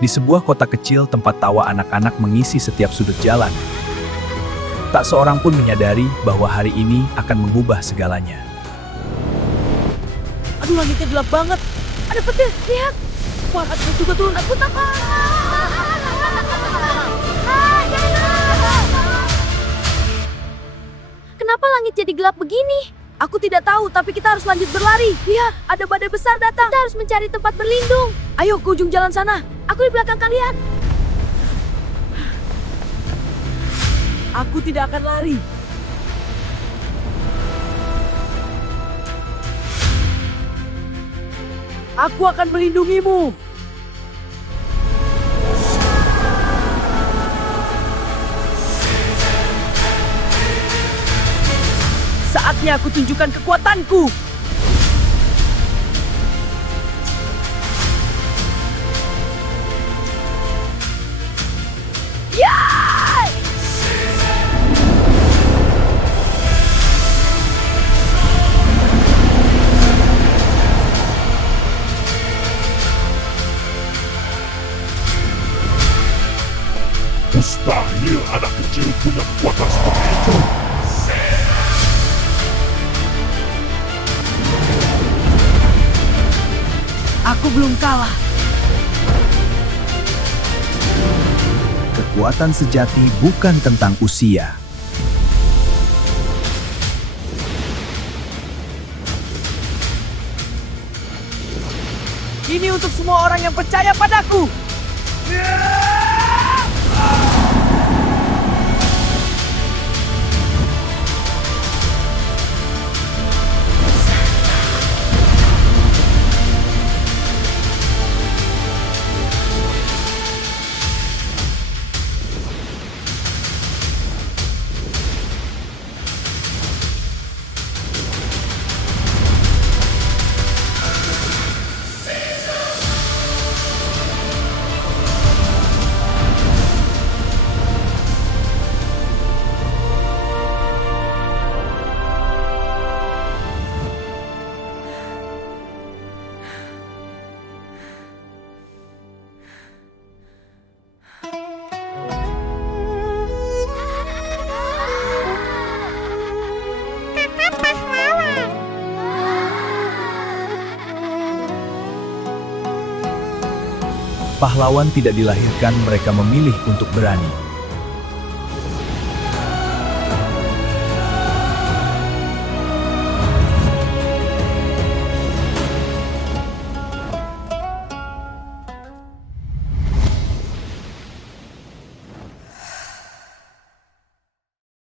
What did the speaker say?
Di sebuah kota kecil, tempat tawa anak-anak mengisi setiap sudut jalan. Tak seorang pun menyadari bahwa hari ini akan mengubah segalanya. Aduh, langitnya gelap banget. Ada petir, lihat. Wah, ada juga turun. Aku takut. Kenapa langit jadi gelap begini? Aku tidak tahu, tapi kita harus lanjut berlari. Lihat, ada badai besar datang. Kita harus mencari tempat berlindung. Ayo ke ujung jalan sana. Aku di belakang kalian. Aku tidak akan lari. Aku akan melindungimu. Saatnya aku tunjukkan kekuatanku. Yeay! Mustahil anak kecil punya kekuatan seperti itu. Aku belum kalah. Kekuatan sejati bukan tentang usia. Ini untuk semua orang yang percaya padaku. Pahlawan tidak dilahirkan, mereka memilih untuk berani.